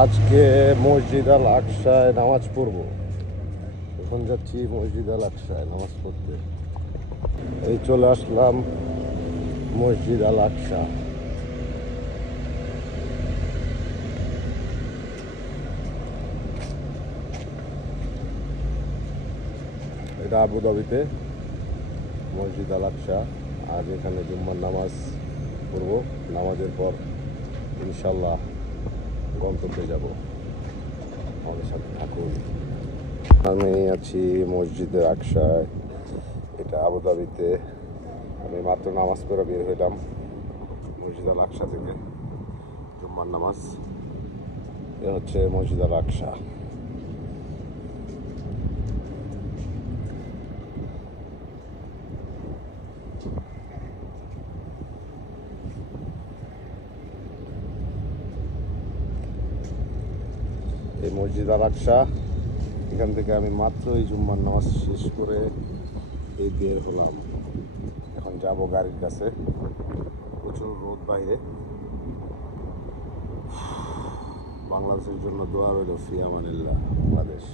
আজকে মসজিদ আল আকসায় নামাজ পড়ব। এখন যাচ্ছি মসজিদ আল আকসায় নামাজ পড়তে। এই চলে আসলাম মসজিদ আল আকসা। এটা আবুধাবিতে মসজিদ আল আকসা। আজ এখানে জুম্মার নামাজ পড়ব। নামাজের পর ইনশাল্লাহ গন্তব্যে যাব। আমাদের সাথে থাকুন। আমি আছি মসজিদের আকসায়। এটা আবুধাবিতে। আমি মাত্র নামাজ পড়ে বের হইলাম মসজিদ আল আকসা থেকে। জুম্মার নামাজ। এ হচ্ছে মসজিদ আল আকসা। এই মসজিদ আল আকসা, এখান থেকে আমি মাত্র এই জুম্মার নামাজ শেষ করে এই বের হলাম। এখন যাব গাড়ির কাছে। প্রচুর রোদ বাইরে। বাংলাদেশের জন্য দোয়া রইল। ফি আমানিল্লাহ। বাংলাদেশ।